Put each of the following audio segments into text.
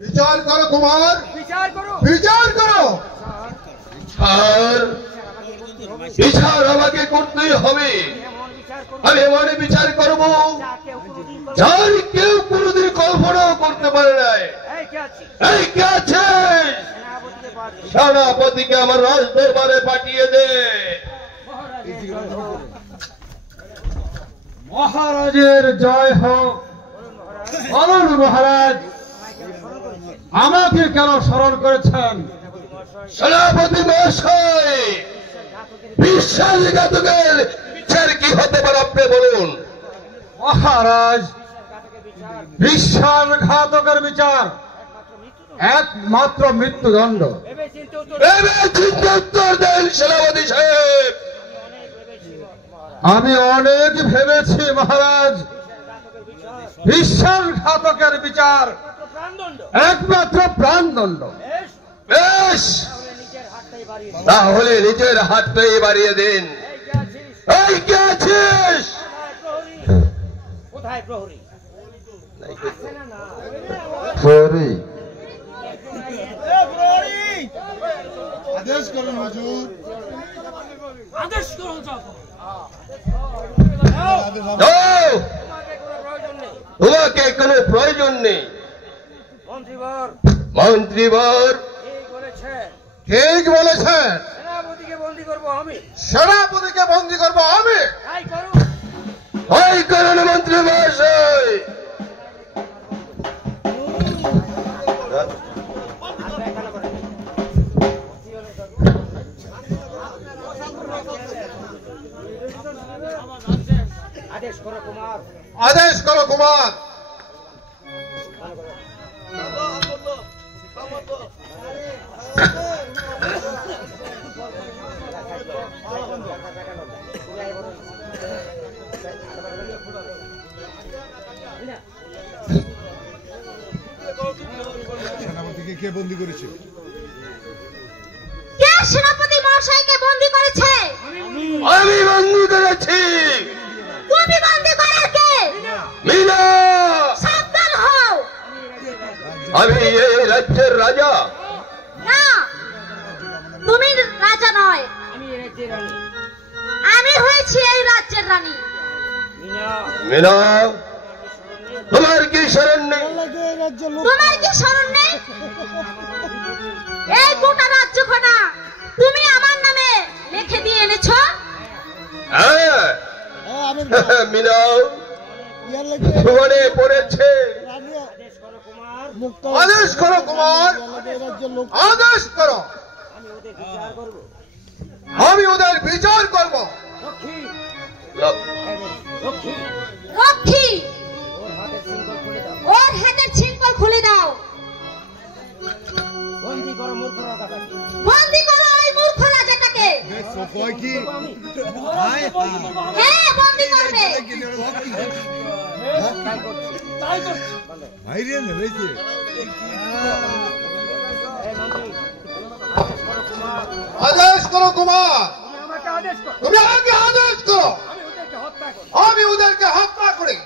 বিচার করো কুমার, বিচার করো, বিচার করো। আর বিচার আমাকে করতেই হবে। আমি এমন বিচার করব যার কেউ কোনোদিন কল্পনাও করতে পারে নাই। এই কে আছে? সেনাপতিকে আমার রাজদরবারে পাঠিয়ে দে। মহারাজের জয় হোক। বলুন মহারাজ, আমাকে কেন স্মরণ করেছেন? সেনাপতি মহাশয়, বিশ্বাসঘাতকের বিচার কি হতে পারে আপনি বলুন। মহারাজ, বিশ্বাসঘাতকের বিচার একমাত্র মৃত্যুদণ্ড। ভেবে চিন্তে উত্তর দেন সেনাপতি সাহেব। আমি অনেক ভেবেছি মহারাজ, বিশ্বাসঘাতকের বিচার একমাত্র প্রাণদণ্ড। বেশ, তাহলে নিজের হাতটাই বাড়িয়ে দিন। এই কে আছিস? কোথায় প্রহরী? প্রহরী আদেশ করুন হুজুর। আদেশ করুন। তোমাকে কোনো প্রয়োজন নেই। মন্ত্রীবর, মন্ত্রীবর ঠিক বলেছেন। সেনাপতিকে বন্দী করবো আমি। সেনাপতিকে বন্দী করবো আমি। তাই করো। ওই করুন মন্ত্রী মহাশয়। আদেশ করো কুমার। আদেশ করো কুমার। সেনাপতিকে কে বন্দী করেছে? কে সেনাপতি মহাশয়কে বন্দী করেছে? আমি বন্দী করেছি। তুমি বন্দী করার কে? মিনা, সাবধান হও। আমি এই রাজ্যের রাজা। না, তুমি রাজা নয়, আমি এই রাজ্যের রানী। আমি হয়েছি এই রাজ্যের রানী। মিনা, মিনা, তোমার কি শরণ নেই? তোমার কি স্মরণ নেই? এই গোটা রাজ্যখানা তুমি আমার নামে লিখে দিয়ে এনেছো। হ্যাঁ, মিনা মনে পড়েছে। আদেশ করো কুমার। আদেশ করো কুমার। আদেশ করো। আমি ওদের বিচার করবো। আমি ওদের বিচার করব। রক্ষী, রক্ষী, ওর হাতের শৃঙ্খল খুলে দাও। ওর হাতের শৃঙ্খল খুলে দাও। বন্দী করো মূর্খ রাজাটাকে। বন্দী করো ওই মূর্খ রাজাটাকে। কয় কি? হ্যাঁ, বন্দী করবে। তাই করছি। ভাইরে নেমেছে। এই মন্ত্রী, আদেশ করো কুমার। তুমি আমাকে আদেশ করো। তুমি আমাকে আদেশ করো। আমি ওদেরকে হত্যা করি। আমি ওদেরকে হত্যা করি।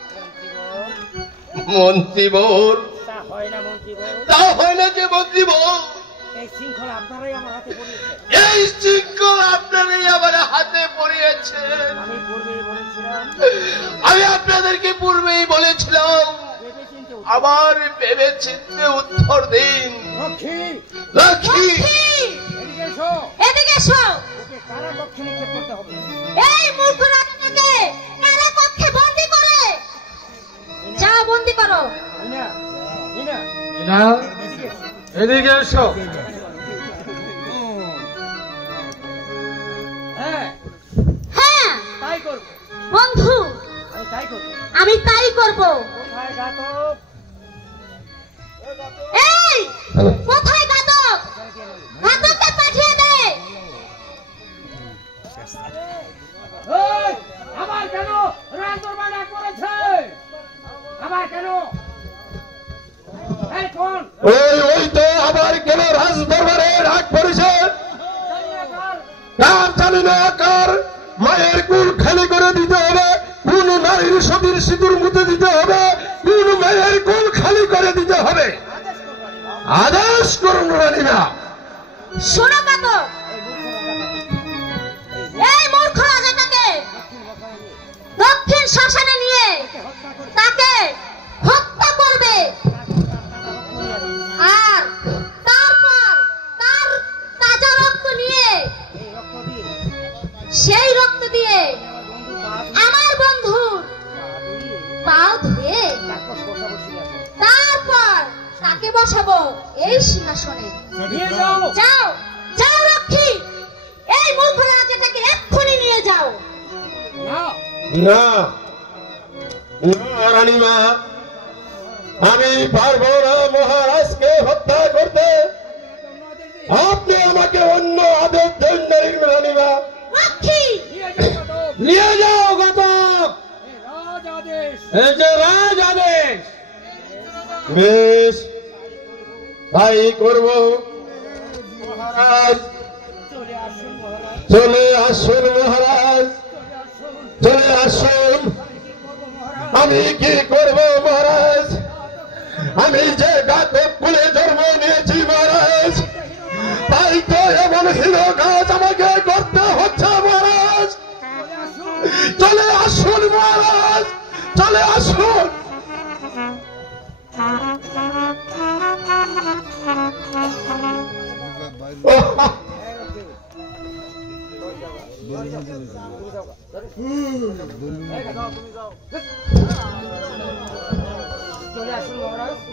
মন্ত্রীবর, তা হয় না মন্ত্রীবর। তা হয় না যে মন্ত্রীবর। এই শৃঙ্খলা আপনারাই আমার হাতে পড়িয়েছে। এই শৃঙ্খল আপনারই আমার হাতে পড়িয়েছেন। আমি পূর্বেই বলেছিলাম, আমি আপনাদেরকে পূর্বেই বলেছিলাম, ভেবে চিন্তে আবার ভেবে চিন্তে উত্তর দিন। রক্ষী, লক্ষ্মী, রক্ষী, এদিকে এসো। এদিকে এসো। ওকে কারা কক্ষে নিক্ষেপ করতে হবে। এই মূর্খ রাজাটাকে কারা কক্ষে বন্দী করে। যাও, বন্দী করো। মিনা, মিনা, না, এদিকে এসো। হ্যাঁ হ্যাঁ তাই করবো। বন্ধু, আমি তাই করবো। আমি তাই করব। কোথায় ঘাতক? এই, কোথায় ঘাতক? ঘাতককে পাঠিয়ে দে। এই, আবার কেন রাজদরবার ডাক করেছে? আবার কেন? এই কোন? ওই তো আবার কেন রাজদরবারে ডাক পড়েছে। তার জানি না কার মায়ের কুল খালি করে দিতে হবে, কোন নারীর সতীর সিঁদুর মুতে দিতে হবে, কোন মায়ের কুল খালি করে দিতে হবে। আদেশ করুন রানীমা। শোনো কাতক, এই মূর্খ রাজাটাকে দক্ষিণ শ্মশানে নিয়ে তাকে হত্যা করবে, আর তারপর তার তাজা রক্ত নিয়ে, সেই রক্ত দিয়ে আমার বন্ধুর পা ধুয়ে তারপর তাকে বসাবো এই সিংহাসনে। যাও যাও রক্ষী, এই মূর্খ রাজাটাকে এক্ষুনি নিয়ে যাও। না না রানীমা, আমি পারবো না মহারাজকে হত্যা করতে। আপনি আমাকে অন্য আদেশ দেন রানীমা। রক্ষী, নিয়ে যাও ঘটক। এই যে রাজ আদেশ। বেশ, তাই করব মহারাজ। চলে আসুন মহারাজ, চলে আসুন। আমি কি করব মহারাজ? আমি যে ঘাতক কুলে জন্ম নিয়েছি মহারাজ, তাই তো এমন হীন কাজ আমাকে করতে হচ্ছে মহারাজ। চলে আসুন মহারাজ, চলে আসুন।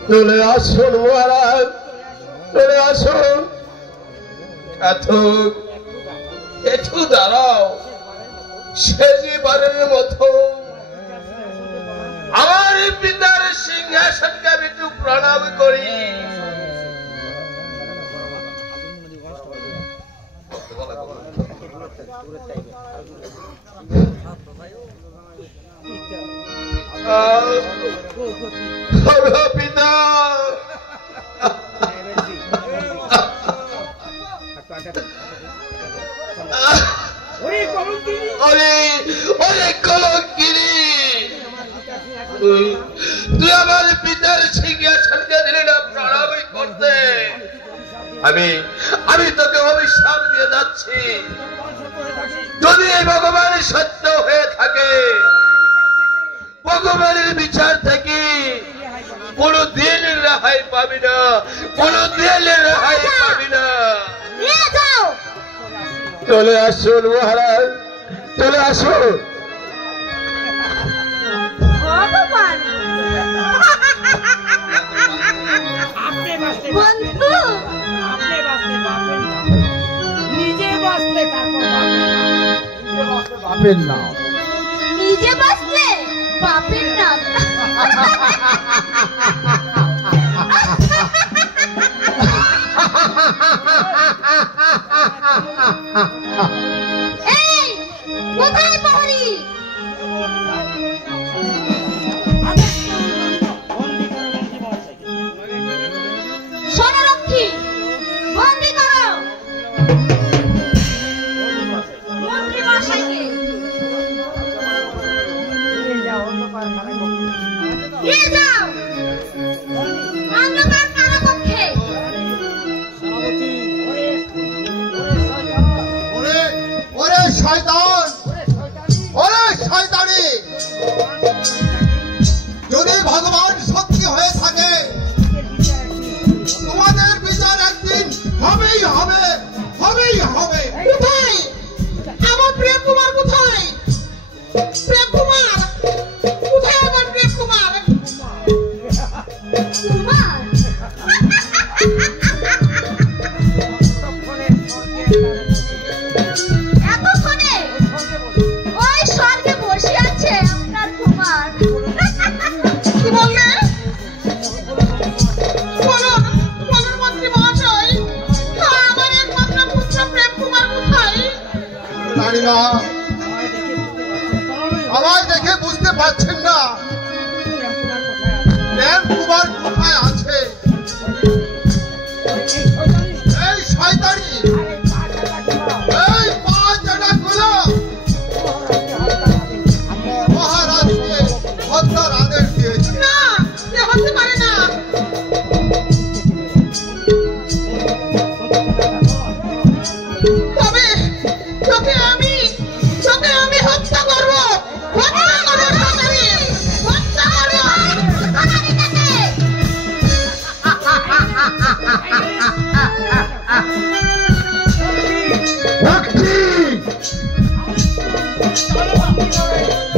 চলে আসুন মহারাজ, চলে আসুন। একটু দাঁড়াও, শেষবারের মতো আমার পিতার সিংহাসনকে আমি একটু প্রণাম করি। পিতা, তুই আমার পিতার সিংহাসনকে দিলি না প্রণাম করতে। আমি তোকে অভিশাপ দিয়ে যাচ্ছি, যদি এই ভগবান সত্য হয়ে থাকে, ভগবানের বিচার থেকে কোনদিন রেহাই পাবি না, কোনদিন রেহাই পাবি না। চলে আসুন মহারাজ, চলে আসুন। বন্ধু, বাপের নাম নিজে বাঁচলে বাপের নাম। এই কোথায় প্রহরী? শোনো রক্ষী, বন্দি করো মন্ত্রী মশাইকে। নিয়ে যাও অন্ধকার কারাকক্ষে। ওরে শয়তান, ওরে শয়তানি, যদি ভগবান সত্যি হয়ে থাকে, তোমাদের বিচার একদিন হবেই হবে, হবেই হবে। কোথায় আমার প্রেম কুমার? কোথায় প্রেম কুমার? কোথায় আমার প্রেম কুমার? কুমার এতক্ষণে ওই স্বর্গে বসে আছে আপনার কুমার। কি বললে? বলুন বলুন মন্ত্রী মহাশয়, আমার একমাত্র পুত্র প্রেম কুমার কোথায়? রানীমা, আমায় দেখে বুঝতে পারছেন না প্রেম কুমার কোথায় আছে? এই শয়তানি, এই পাঁচটা গুলো মহারাজকে হত্যার আদেশ দিয়েছে। না, এ হতে পারে না। বন্ধু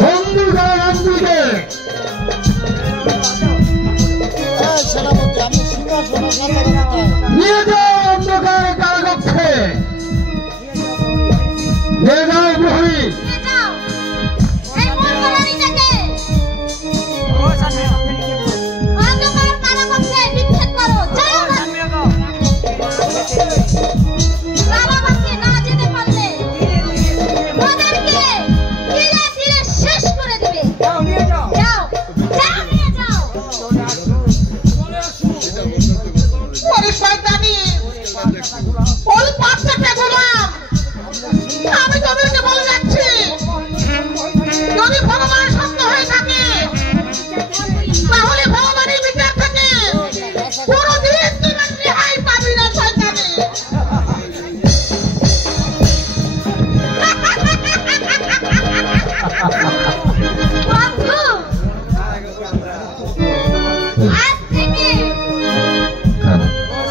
বন্ধুকে নিয়ে যাও অন্ধকার কারাকক্ষে, নিয়ে যাও প্রহরী। নিয়ে যাও এই মূর্খ রানীটাকে অন্ধকার কারাকক্ষে নিক্ষেপ করো। যাও বাবাকে না যেতে পারলে ওদেরকে ধীরে ধীরে শেষ করে দিবে। যাও নিয়ে যাও, যাও যাও নিয়ে যাও। ওরে শয়তানি, ওই বাচ্চাটা গোলাম, আমি তোদেরকে বলে যাচ্ছি, যদি ভগবান সত্য হয়ে থাকে তাহলে ভগবানের বিচার থাকে কোনদিন তুই রেহাই পাবি না শয়তানি। বন্ধু আজ থেকে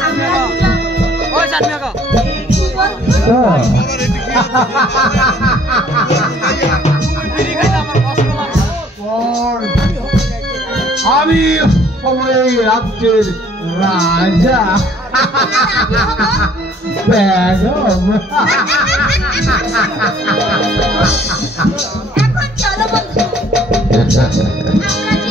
আমরা দুজন বন্ধু। আমি ওই রাজ্যের রাজা বেগম। এখন চলো বন্ধু, আমরা